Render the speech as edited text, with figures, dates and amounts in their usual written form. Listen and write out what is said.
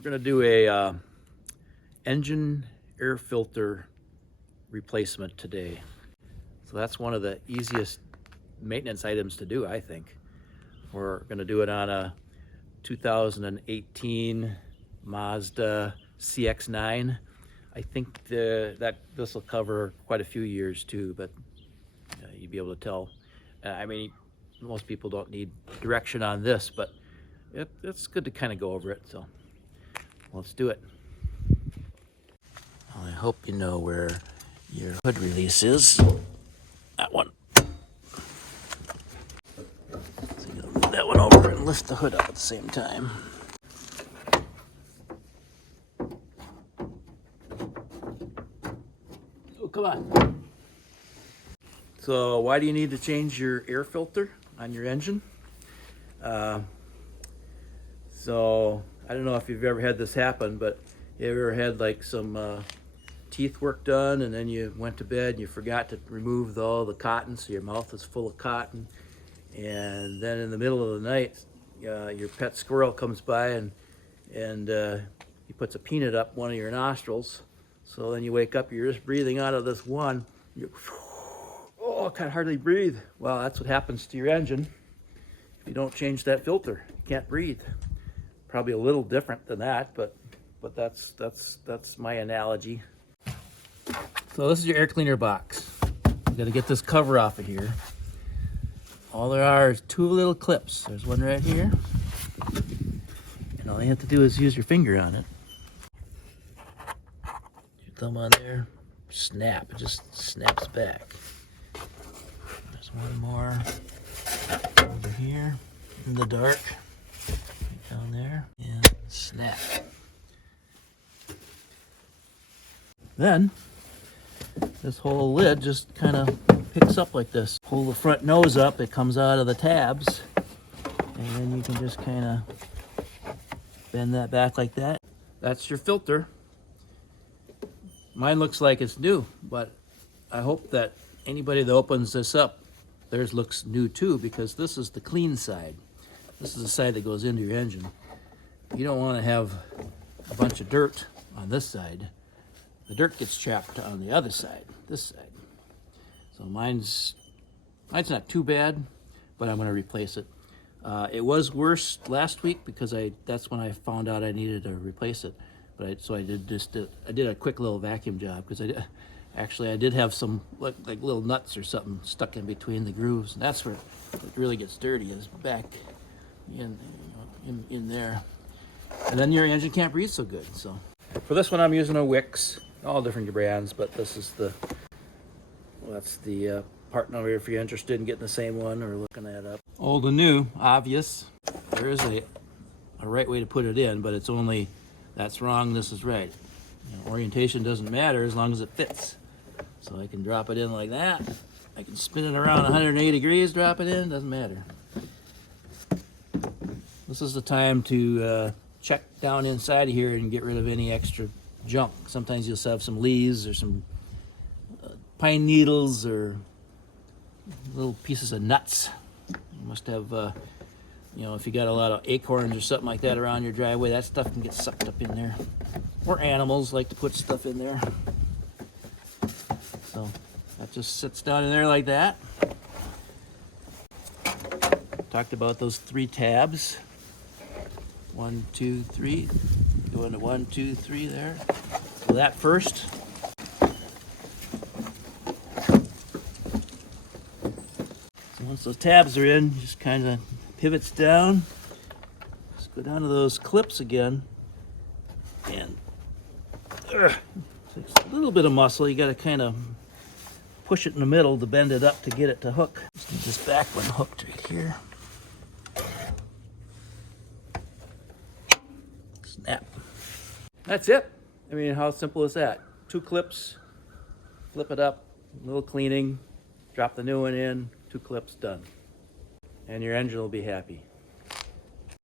We're going to do a engine air filter replacement today. So that's one of the easiest maintenance items to do, I think. We're going to do it on a 2018 Mazda CX9. I think that this will cover quite a few years too, but you'd be able to tell. I mean, most people don't need direction on this, but it's good to kind of go over it. So let's do it. Well, I hope you know where your hood release is. That one. So you gotta move that one over and lift the hood up at the same time. Oh, come on. So why do you need to change your air filter on your engine? So I don't know if you've ever had this happen, but you ever had like some teeth work done and then you went to bed and you forgot to remove all the cotton, so your mouth is full of cotton, and then in the middle of the night your pet squirrel comes by and he puts a peanut up one of your nostrils, so then you wake up, you're just breathing out of this one, oh, I can hardly breathe. Well, that's what happens to your engine if you don't change that filter. You can't breathe. Probably a little different than that, but that's my analogy. So this is your air cleaner box. You got to get this cover off of here. All there are is two little clips. There's one right here, and all you have to do is use your finger on it. Your thumb on there, snap. It just snaps back. There's one more over here in the dark. Down there, and snap. Then this whole lid just kind of picks up like this. Pull the front nose up, it comes out of the tabs, and then you can just kind of bend that back like that. That's your filter. Mine looks like it's new, but I hope that anybody that opens this up, theirs looks new too, because this is the clean side. This is the side that goes into your engine. You don't want to have a bunch of dirt on this side. The dirt gets trapped on the other side, this side. So mine's not too bad, but I'm going to replace it. It was worse last week because that's when I found out I needed to replace it. But I did a quick little vacuum job, because I did have some like little nuts or something stuck in between the grooves, and that's where it really gets dirty, is back in there. And then your engine can't breathe so good. So for this one I'm using a Wix, all different brands, but this is that's the part number if you're interested in getting the same one or looking that up. Old and new, obvious. There is a right way to put it in, but it's only that's wrong, this is right. Orientation doesn't matter as long as it fits. So I can drop it in like that. I can spin it around 180 degrees, drop it in, doesn't matter. This is the time to check down inside of here and get rid of any extra junk. Sometimes you'll have some leaves or some pine needles or little pieces of nuts. You must have, if you got a lot of acorns or something like that around your driveway, that stuff can get sucked up in there. Or animals like to put stuff in there. So that just sits down in there like that. Talked about those 3 tabs. 1, 2, 3. Go into 1, 2, 3 there. So that first. So once those tabs are in, just kind of pivots down. Just go down to those clips again. And takes a little bit of muscle. You got to kind of push it in the middle to bend it up to get it to hook. Just need this back one hooked right here. Snap. That's it. I mean, how simple is that? 2 clips, flip it up, a little cleaning, drop the new one in, 2 clips, done. And your engine will be happy.